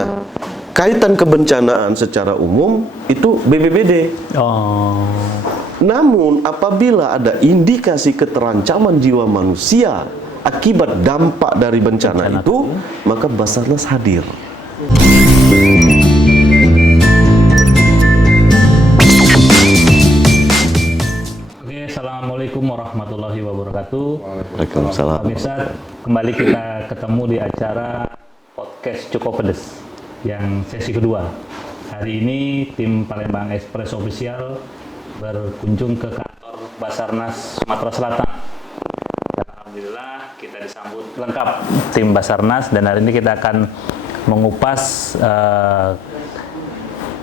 Nah, kaitan kebencanaan secara umum itu BPBD. Namun apabila ada indikasi keterancaman jiwa manusia akibat dampak dari bencana itu, maka Basarnas hadir. Assalamualaikum warahmatullahi wabarakatuh. Waalaikumsalam. Pemirsa, kembali kita ketemu di acara podcast Cukup Pedes yang sesi kedua. Hari ini tim Palembang Express Official berkunjung ke kantor Basarnas Sumatera Selatan. Dan alhamdulillah kita disambut lengkap tim Basarnas, dan hari ini kita akan mengupas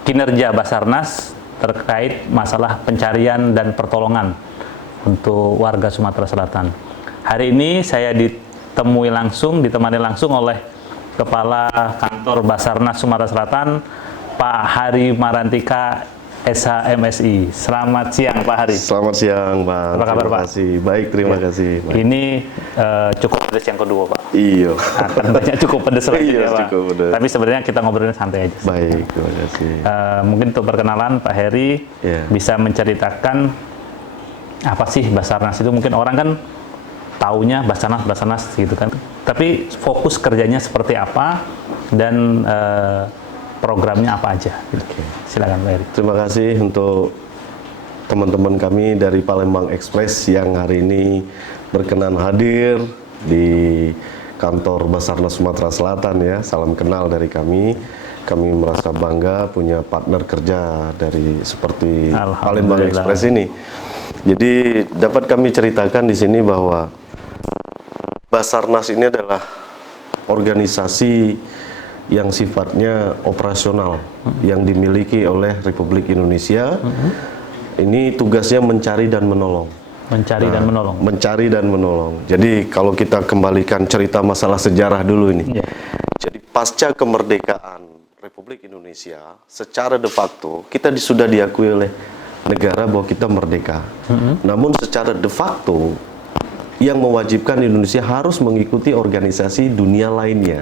kinerja Basarnas terkait masalah pencarian dan pertolongan untuk warga Sumatera Selatan. Hari ini saya ditemani langsung oleh Kepala Kantor Basarnas Sumatera Selatan, Pak Hari Marantika, SHMSI. Selamat siang, Pak Hari. Selamat siang, Bang. Apa kabar, Pak? Baik, terima kasih. Baik. Ini cukup pedes yang kedua, Pak. Iya. Akan banyak cukup pedes lagi, Iya, ya, Pak. cukup pedes. Tapi sebenarnya kita ngobrolin santai aja. Baik, terima kasih. Mungkin untuk perkenalan, Pak Heri bisa menceritakan apa sih Basarnas itu? Mungkin orang kan taunya Basarnas gitu kan. Tapi fokus kerjanya seperti apa dan programnya apa aja? Gitu. Silakan, Pak Heri. Terima kasih untuk teman-teman kami dari Palembang Express yang hari ini berkenan hadir di kantor Basarnas Sumatera Selatan ya. Salam kenal dari kami. Kami merasa bangga punya partner kerja dari seperti Palembang Express ini. Jadi dapat kami ceritakan di sini bahwa Basarnas ini adalah organisasi yang sifatnya operasional yang dimiliki oleh Republik Indonesia. Ini tugasnya mencari dan menolong. Mencari dan menolong. Jadi kalau kita kembalikan cerita masalah sejarah dulu ini. Jadi pasca kemerdekaan Republik Indonesia, secara de facto kita sudah diakui oleh negara bahwa kita merdeka. Namun secara de facto yang mewajibkan Indonesia harus mengikuti organisasi dunia lainnya.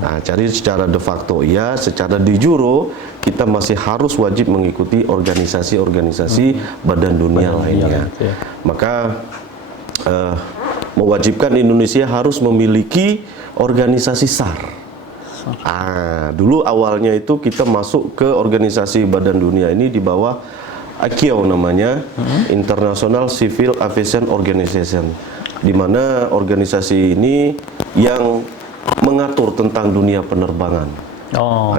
Nah, jadi secara de facto ya, secara de jure kita masih harus wajib mengikuti organisasi-organisasi badan dunia lainnya. Maka mewajibkan Indonesia harus memiliki organisasi SAR. Dulu awalnya itu kita masuk ke organisasi badan dunia ini di bawah ICAO namanya, International Civil Aviation Organization, di mana organisasi ini yang mengatur tentang dunia penerbangan.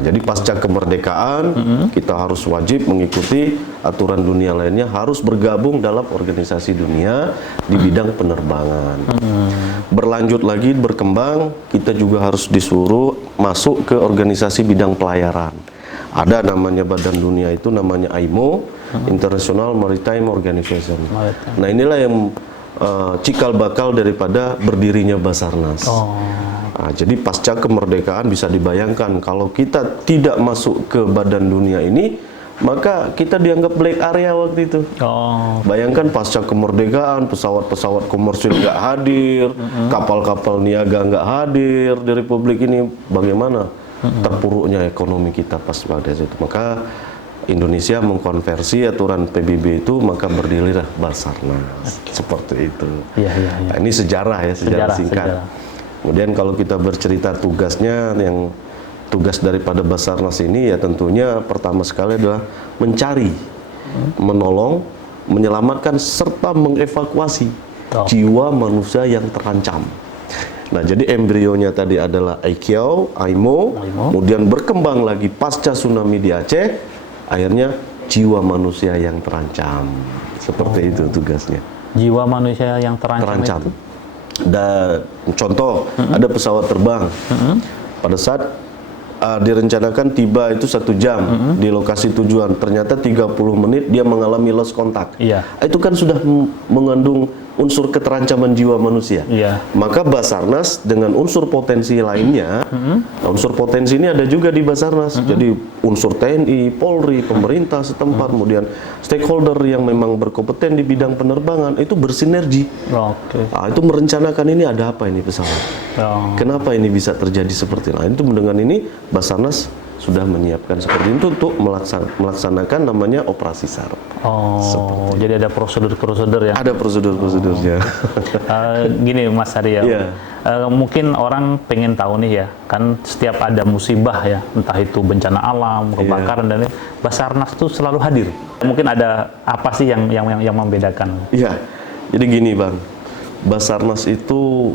Jadi pasca kemerdekaan kita harus wajib mengikuti aturan dunia lainnya, harus bergabung dalam organisasi dunia di bidang penerbangan. Berlanjut lagi berkembang, kita juga harus disuruh masuk ke organisasi bidang pelayaran. Ada namanya badan dunia itu namanya IMO, International Maritime Organization. Nah, inilah yang cikal bakal daripada berdirinya Basarnas. Jadi pasca kemerdekaan bisa dibayangkan kalau kita tidak masuk ke badan dunia ini, maka kita dianggap black area waktu itu. Bayangkan pasca kemerdekaan pesawat-pesawat komersil nggak hadir, kapal-kapal niaga nggak hadir di Republik ini, bagaimana terpuruknya ekonomi kita pas pada itu. Maka Indonesia mengkonversi aturan PBB itu, maka berdirilah Basarnas. Seperti itu. Nah, ini sejarah ya, sejarah singkat. Kemudian kalau kita bercerita tugasnya, yang tugas daripada Basarnas ini ya tentunya pertama sekali adalah mencari, menolong, menyelamatkan serta mengevakuasi jiwa manusia yang terancam. Nah, jadi embrionya tadi adalah ICAO, IMO, kemudian berkembang lagi pasca tsunami di Aceh, akhirnya jiwa manusia yang terancam. Seperti itu tugasnya. Jiwa manusia yang terancam. Itu? Dan contoh, ada pesawat terbang. Pada saat direncanakan tiba itu 1 jam di lokasi tujuan, ternyata 30 menit dia mengalami lost contact. Itu kan sudah mengandung unsur keterancaman jiwa manusia. Maka Basarnas dengan unsur potensi lainnya, unsur potensi ini ada juga di Basarnas. Jadi unsur TNI, Polri, pemerintah setempat, kemudian stakeholder yang memang berkompeten di bidang penerbangan itu bersinergi. Itu merencanakan ini ada apa ini pesawat. Oh. Kenapa ini bisa terjadi seperti itu? Nah, itu dengan ini Basarnas sudah menyiapkan seperti itu untuk melaksanakan namanya operasi SAR. Oh, jadi ada prosedur-prosedur ya. Ada prosedur-prosedurnya. Gini Mas Hari ya. Iya. Mungkin orang pengen tahu nih ya, kan setiap ada musibah ya, entah itu bencana alam, kebakaran dan lain, Basarnas tuh selalu hadir. Mungkin ada apa sih yang membedakan? Iya. Jadi gini Bang, Basarnas itu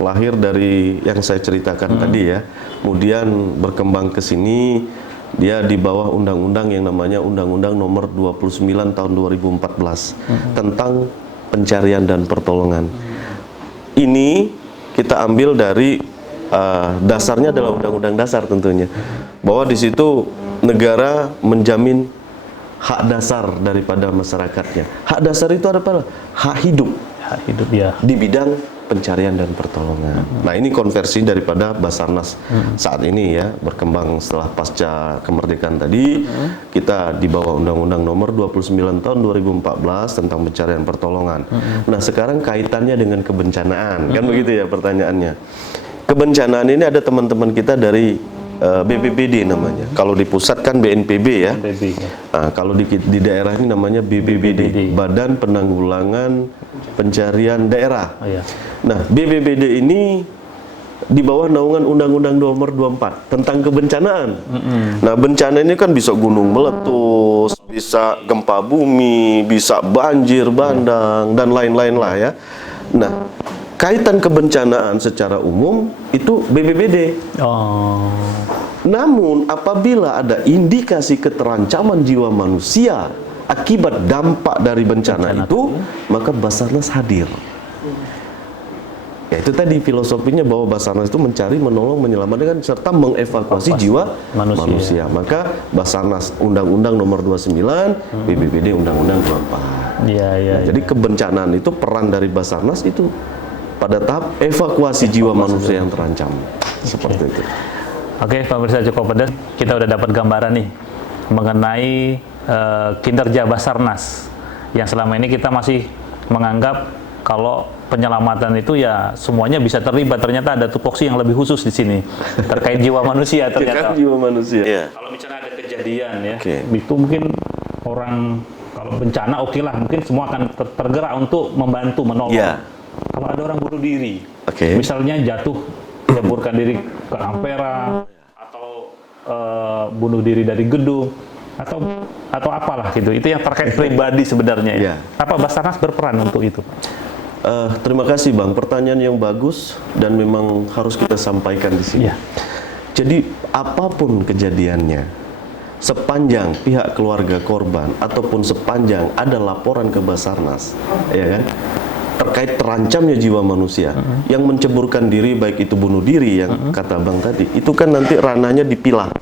lahir dari yang saya ceritakan tadi ya, kemudian berkembang ke sini, dia di bawah undang-undang yang namanya Undang-Undang Nomor 29 Tahun 2014 tentang pencarian dan pertolongan. Ini kita ambil dari dasarnya adalah Undang-Undang Dasar tentunya, bahwa di situ negara menjamin hak dasar daripada masyarakatnya. Hak dasar itu ada apa? Hak hidup. Hak hidup ya. Di bidang pencarian dan pertolongan. Nah, ini konversi daripada Basarnas saat ini ya, berkembang setelah pasca kemerdekaan tadi. Kita di bawah Undang-Undang Nomor 29 Tahun 2014 tentang pencarian pertolongan. Nah, sekarang kaitannya dengan kebencanaan, kan begitu ya pertanyaannya. Kebencanaan ini ada teman-teman kita dari BPBD namanya. Kalau di pusat kan BNPB ya. Nah, kalau di daerah ini namanya BPBD, Badan Penanggulangan Pencarian Daerah. Oh, iya. Nah, BPBD ini di bawah naungan Undang-Undang Nomor 24 tentang kebencanaan. Nah, bencana ini kan bisa gunung meletus, bisa gempa bumi, bisa banjir bandang dan lain-lain lah ya. Nah, kaitan kebencanaan secara umum itu BPBD. Oh. Namun apabila ada indikasi keterancaman jiwa manusia akibat dampak dari bencana itu, maka Basarnas hadir. Ya, itu tadi filosofinya bahwa Basarnas itu mencari, menolong, menyelamatkan serta mengevakuasi jiwa manusia. Maka Basarnas Undang-Undang Nomor 29, BPBD Undang-Undang 24. Iya. Jadi kebencanaan itu peran dari Basarnas itu pada tahap evakuasi jiwa manusia yang terancam. Seperti itu. Oke, pemirsa Cukup Pedas, kita udah dapat gambaran nih mengenai kinerja Basarnas yang selama ini kita masih menganggap kalau penyelamatan itu ya semuanya bisa terlibat. Ternyata ada tupoksi yang lebih khusus di sini terkait jiwa manusia ternyata. Jiwa manusia. Yeah. Kalau bicara ada kejadian ya, Okay. itu mungkin orang kalau bencana oke lah, mungkin semua akan tergerak untuk membantu menolong. Yeah. Kalau ada orang bunuh diri, Okay. misalnya jatuh, menyeburkan diri ke Ampera, atau bunuh diri dari gedung, atau apalah gitu. Itu yang terkait pribadi sebenarnya. Yeah. Apa Basarnas berperan untuk itu? Terima kasih Bang, pertanyaan yang bagus dan memang harus kita sampaikan di sini. Yeah. Jadi apapun kejadiannya, sepanjang pihak keluarga korban ataupun sepanjang ada laporan ke Basarnas, ya kan, terkait terancamnya jiwa manusia yang menceburkan diri, baik itu bunuh diri yang kata Bang tadi, itu kan nanti ranahnya dipilah.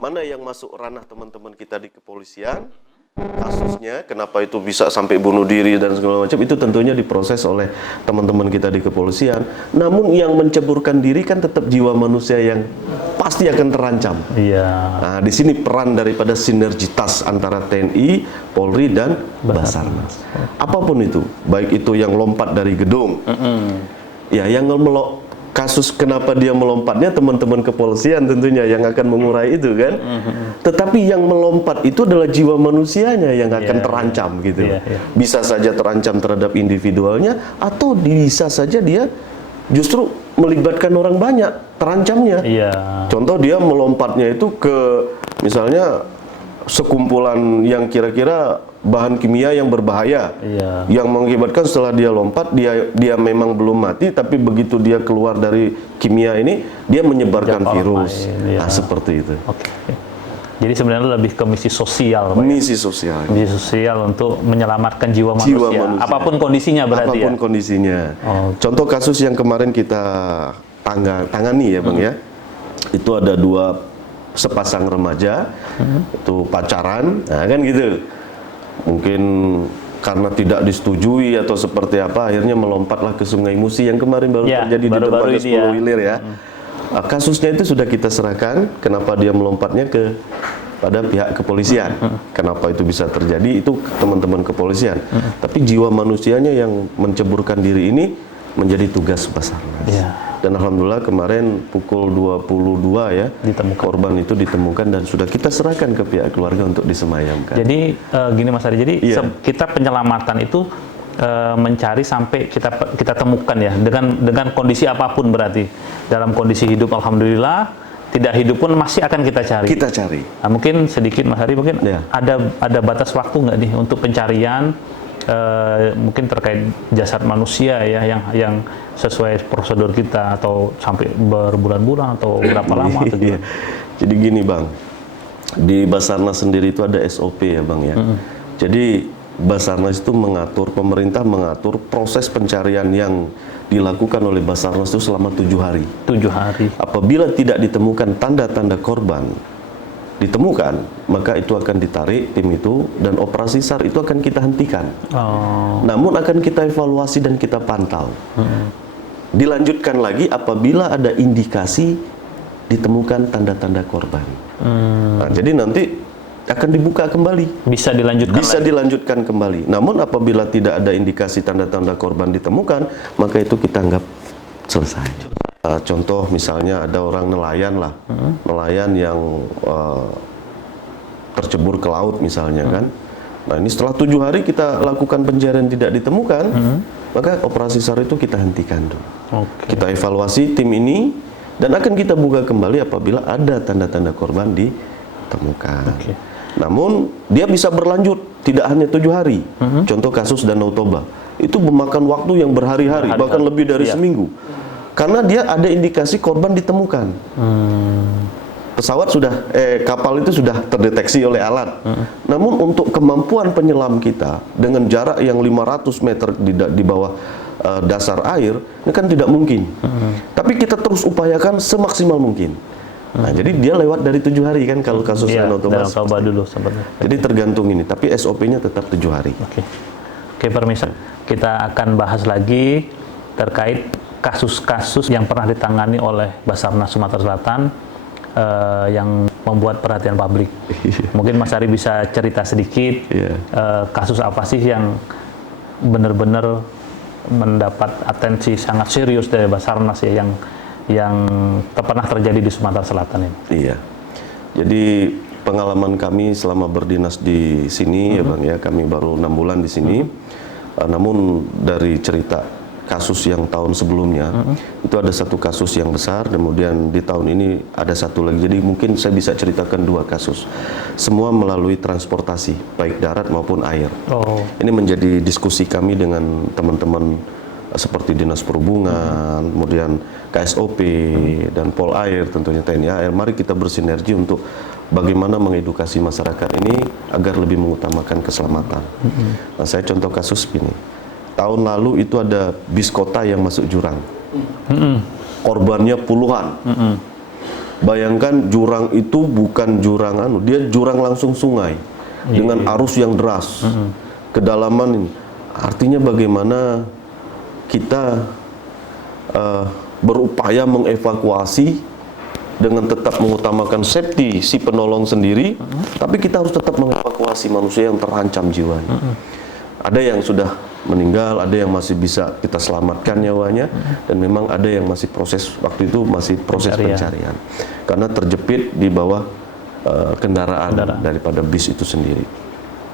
Mana yang masuk ranah teman-teman kita di kepolisian, kasusnya kenapa itu bisa sampai bunuh diri dan segala macam, itu tentunya diproses oleh teman-teman kita di kepolisian. Namun yang menceburkan diri kan tetap jiwa manusia yang pasti akan terancam. Iya. Nah, di sini peran daripada sinergitas antara TNI, Polri dan Basarnas. Apapun itu, baik itu yang lompat dari gedung, ya yang kasus kenapa dia melompatnya teman-teman kepolisian tentunya yang akan mengurai itu kan. Tetapi yang melompat itu adalah jiwa manusianya yang akan terancam gitu. Bisa saja terancam terhadap individualnya atau bisa saja dia justru melibatkan orang banyak terancamnya. Contoh dia melompatnya itu ke misalnya sekumpulan yang kira-kira bahan kimia yang berbahaya, yang mengakibatkan setelah dia lompat dia memang belum mati, tapi begitu dia keluar dari kimia ini dia menyebarkan virus. Nah, seperti itu. Oke. Jadi sebenarnya lebih ke misi sosial, Pak. Misi sosial. Misi sosial untuk menyelamatkan jiwa manusia. Apapun kondisinya berarti. Apapun kondisinya. Contoh kasus yang kemarin kita tangani ya Bang ya. Itu ada dua sepasang remaja itu pacaran, nah kan gitu. Mungkin karena tidak disetujui atau seperti apa, akhirnya melompatlah ke Sungai Musi yang kemarin baru terjadi di dermaga 10 Wilir ya. Kasusnya itu sudah kita serahkan, kenapa dia melompatnya pada pihak kepolisian. Kenapa itu bisa terjadi, itu teman-teman kepolisian. Tapi jiwa manusianya yang menceburkan diri ini menjadi tugas Basarnas. Iya. Dan alhamdulillah kemarin pukul 22 ya, Ditemukan. korban itu ditemukan dan sudah kita serahkan ke pihak keluarga untuk disemayamkan. Jadi gini Mas Ari, jadi Iya. kita penyelamatan itu mencari sampai kita temukan ya, dengan kondisi apapun, berarti dalam kondisi hidup alhamdulillah, tidak hidup pun masih akan kita cari. Kita cari. Nah, mungkin sedikit Mas Ari, mungkin Iya. ada batas waktu nggak nih untuk pencarian, mungkin terkait jasad manusia ya, yang sesuai prosedur kita, atau sampai berbulan-bulan atau berapa lama atau Iya. gimana? Jadi gini Bang, di Basarnas sendiri itu ada SOP ya Bang ya. Jadi Basarnas itu pemerintah mengatur proses pencarian yang dilakukan oleh Basarnas itu selama 7 hari. 7 hari. Apabila tidak ditemukan tanda-tanda korban ditemukan, maka itu akan ditarik tim itu dan operasi SAR itu akan kita hentikan. Oh. Namun akan kita evaluasi dan kita pantau. Dilanjutkan lagi apabila ada indikasi ditemukan tanda-tanda korban. Nah, jadi nanti akan dibuka kembali. Bisa dilanjutkan Bisa lagi. dilanjutkan kembali. Namun apabila tidak ada indikasi tanda-tanda korban ditemukan, maka itu kita anggap selesai. Contoh misalnya ada orang nelayan lah, nelayan yang tercebur ke laut misalnya kan. Nah ini setelah 7 hari kita lakukan pencarian tidak ditemukan, maka operasi SAR itu kita hentikan dulu. Oke. Kita evaluasi tim ini dan akan kita buka kembali apabila ada tanda-tanda korban ditemukan. Oke. Namun dia bisa berlanjut, tidak hanya 7 hari. Contoh kasus Danau Toba, itu memakan waktu yang berhari-hari, bahkan lebih dari seminggu. Karena dia ada indikasi korban ditemukan. Pesawat kapal itu sudah terdeteksi oleh alat. Namun untuk kemampuan penyelam kita dengan jarak yang 500 meter di bawah dasar air, ini kan tidak mungkin. Tapi kita terus upayakan semaksimal mungkin. Nah, jadi dia lewat dari 7 hari kan kalau kasus Danau Toba. Danau Toba dulu sebenarnya. Jadi tergantung ini, tapi SOP-nya tetap 7 hari. Oke, permisa. Kita akan bahas lagi terkait kasus-kasus yang pernah ditangani oleh Basarnas Sumatera Selatan yang membuat perhatian publik. Mungkin Mas Ari bisa cerita sedikit kasus apa sih yang benar-benar mendapat atensi sangat serius dari Basarnas ya, yang pernah terjadi di Sumatera Selatan ini. Iya. Jadi pengalaman kami selama berdinas di sini ya Bang ya, kami baru 6 bulan di sini. Namun dari cerita kasus yang tahun sebelumnya itu ada satu kasus yang besar, kemudian di tahun ini ada satu lagi. Jadi mungkin saya bisa ceritakan 2 kasus. Semua melalui transportasi, baik darat maupun air. Ini menjadi diskusi kami dengan teman-teman seperti Dinas Perhubungan, kemudian KSOP dan Polair, tentunya TNI AL. Mari kita bersinergi untuk bagaimana mengedukasi masyarakat ini agar lebih mengutamakan keselamatan. Nah, saya contoh kasus ini. Tahun lalu itu ada bis kota yang masuk jurang. Korbannya puluhan. Bayangkan jurang itu bukan jurang dia jurang langsung sungai dengan arus yang deras. Kedalaman ini. Artinya bagaimana kita berupaya mengevakuasi dengan tetap mengutamakan safety si penolong sendiri, tapi kita harus tetap mengevakuasi manusia yang terancam jiwanya. Ada yang sudah meninggal, ada yang masih bisa kita selamatkan nyawanya, dan memang ada yang masih waktu itu masih proses pencarian karena terjepit di bawah kendaraan daripada bis itu sendiri.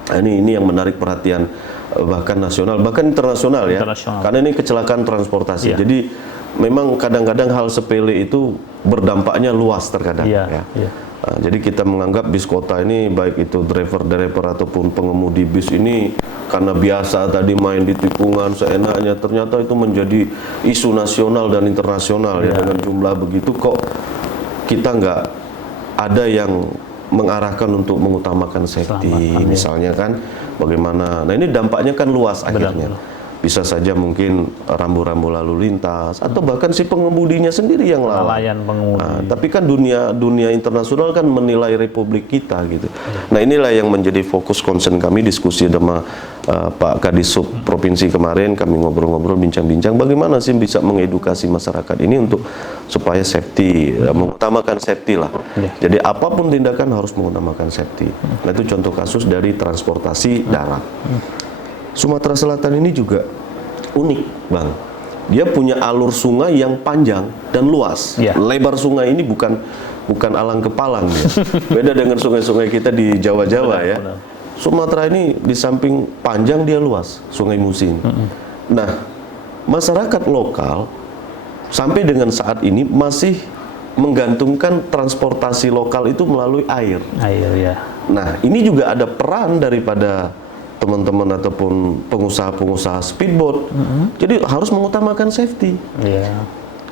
Nah, ini yang menarik perhatian bahkan nasional, bahkan internasional ya, karena ini kecelakaan transportasi. Jadi memang kadang-kadang hal sepele itu berdampaknya luas terkadang. Nah, jadi kita menganggap bis kota ini, baik itu driver ataupun pengemudi bis ini, karena biasa tadi main di tikungan seenaknya, ternyata itu menjadi isu nasional dan internasional ya, dengan jumlah begitu kok kita nggak ada yang mengarahkan untuk mengutamakan safety misalnya kan, bagaimana. Nah ini dampaknya kan luas akhirnya. Bisa saja mungkin rambu-rambu lalu lintas atau bahkan si pengemudinya sendiri yang lalai. Nah, tapi kan dunia internasional kan menilai republik kita gitu. Nah inilah yang menjadi fokus concern kami, diskusi sama Pak Kadisub Provinsi kemarin, kami ngobrol-ngobrol, bincang-bincang bagaimana sih bisa mengedukasi masyarakat ini untuk supaya safety, mengutamakan safety lah. Jadi apapun tindakan harus mengutamakan safety. Nah itu contoh kasus dari transportasi darat. Sumatera Selatan ini juga unik, Bang. dia punya alur sungai yang panjang dan luas. Ya. Lebar sungai ini bukan alang kepalang ya. Beda dengan sungai-sungai kita di Jawa-Jawa ya. Benar. Sumatera ini di samping panjang dia luas, Sungai Musi. Nah, masyarakat lokal sampai dengan saat ini masih menggantungkan transportasi lokal itu melalui air. Air ya. Nah, ini juga ada peran daripada teman-teman ataupun pengusaha-pengusaha speedboat. Jadi harus mengutamakan safety. Iya.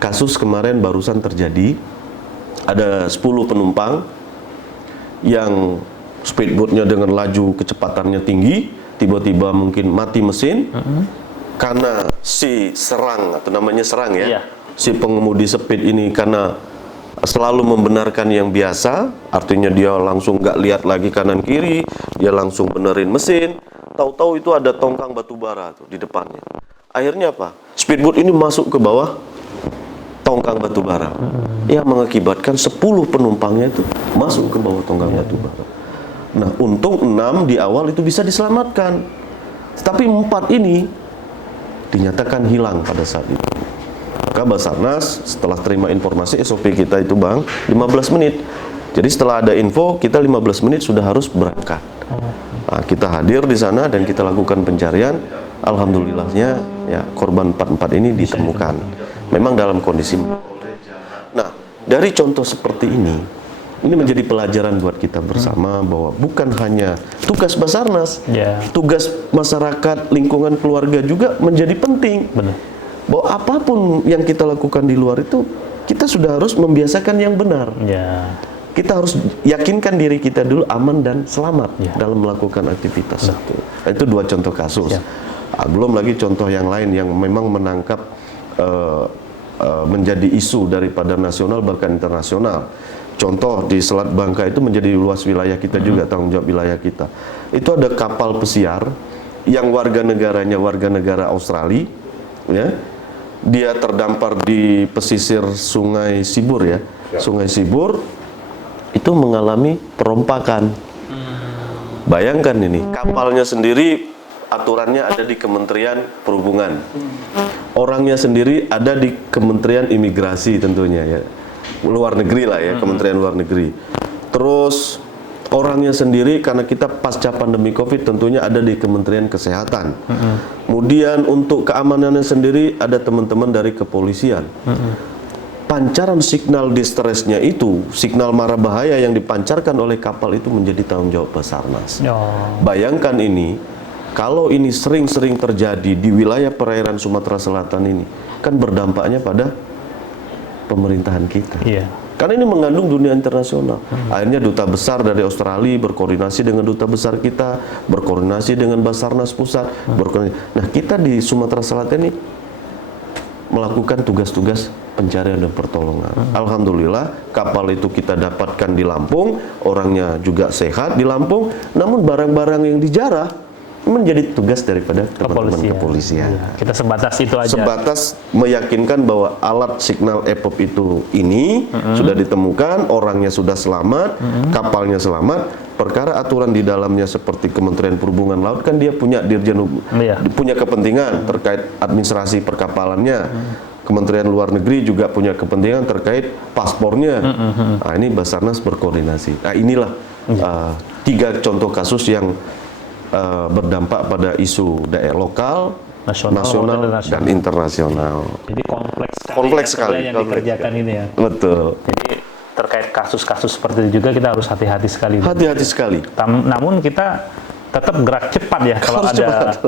Kasus kemarin barusan terjadi, ada 10 penumpang yang speedboatnya dengan laju kecepatannya tinggi, tiba-tiba mungkin mati mesin karena si serang atau namanya serang ya. Iya. Si pengemudi speed ini karena selalu membenarkan yang biasa, artinya dia langsung nggak lihat lagi kanan kiri, dia langsung benerin mesin, tahu-tahu itu ada tongkang batu bara tuh di depannya. Akhirnya apa? Speedboat ini masuk ke bawah tongkang batu bara, yang mengakibatkan 10 penumpangnya itu masuk ke bawah tongkang batu bara. Nah, untung 6 di awal itu bisa diselamatkan, tapi 4 ini dinyatakan hilang pada saat itu. Maka Basarnas setelah terima informasi, SOP kita itu Bang 15 menit. Jadi setelah ada info, kita 15 menit sudah harus berangkat. Nah, kita hadir di sana dan kita lakukan pencarian. Alhamdulillahnya ya korban 44 ini ditemukan. Memang dalam kondisi. Nah, dari contoh seperti ini menjadi pelajaran buat kita bersama bahwa bukan hanya tugas Basarnas, tugas masyarakat, lingkungan keluarga juga menjadi penting. Benar. Bahwa apapun yang kita lakukan di luar itu, kita sudah harus membiasakan yang benar. Ya. Kita harus yakinkan diri kita dulu aman dan selamat dalam melakukan aktivitas itu. Itu 2 contoh kasus. Belum lagi contoh yang lain yang memang menangkap menjadi isu daripada nasional bahkan internasional. Contoh di Selat Bangka itu menjadi luas wilayah kita juga, tanggung jawab wilayah kita. Itu ada kapal pesiar yang warga negara Australia, ya. Dia terdampar di pesisir Sungai Sibur ya. Sungai Sibur itu mengalami perompakan. Bayangkan ini, kapalnya sendiri aturannya ada di Kementerian Perhubungan. Orangnya sendiri ada di Kementerian Imigrasi tentunya ya. Luar negeri lah ya, Kementerian Luar Negeri. Terus orangnya sendiri karena kita pasca pandemi Covid tentunya ada di Kementerian Kesehatan. Kemudian untuk keamanannya sendiri ada teman-teman dari kepolisian. Pancaran signal distressnya itu, signal mara bahaya yang dipancarkan oleh kapal itu menjadi tanggung jawab Basarnas. Bayangkan ini, kalau ini sering-sering terjadi di wilayah perairan Sumatera Selatan ini, kan berdampaknya pada pemerintahan kita. Karena ini mengandung dunia internasional. Akhirnya duta besar dari Australia berkoordinasi dengan duta besar kita, berkoordinasi dengan Basarnas pusat, Nah, kita di Sumatera Selatan ini melakukan tugas-tugas pencarian dan pertolongan. Alhamdulillah, kapal itu kita dapatkan di Lampung, orangnya juga sehat di Lampung, namun barang-barang yang dijarah menjadi tugas daripada teman-teman kepolisian. Kita sebatas itu aja. Sebatas meyakinkan bahwa alat signal EPOP itu ini sudah ditemukan, orangnya sudah selamat, kapalnya selamat. Perkara aturan di dalamnya seperti Kementerian Perhubungan Laut kan dia punya dirjen punya kepentingan terkait administrasi perkapalannya. Kementerian Luar Negeri juga punya kepentingan terkait paspornya. Nah, ini Basarnas berkoordinasi. Nah, inilah 3 contoh kasus yang berdampak pada isu daerah lokal, nasional dan internasional. Jadi kompleks sekali yang dikerjakan ini ya. Betul. Jadi terkait kasus-kasus seperti itu juga kita harus hati-hati sekali. Hati-hati sekali. Namun kita tetap gerak cepat ya kalau harus ada.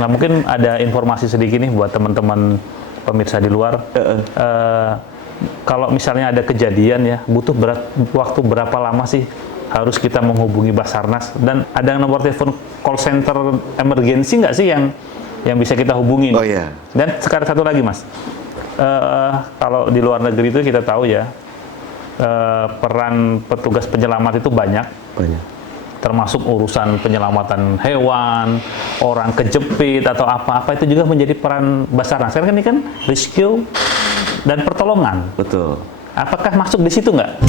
Nah, mungkin ada informasi sedikit nih buat teman-teman pemirsa di luar. Kalau misalnya ada kejadian ya, butuh waktu berapa lama sih harus kita menghubungi Basarnas, dan ada nomor telepon call center emergency nggak sih yang bisa kita hubungin? Oh iya. Dan sekarang satu lagi Mas, kalau di luar negeri itu kita tahu ya, peran petugas penyelamat itu banyak. Termasuk urusan penyelamatan hewan, orang kejepit atau apa-apa itu juga menjadi peran Basarnas. Karena kan ini kan rescue dan pertolongan. Betul. Apakah masuk di situ nggak?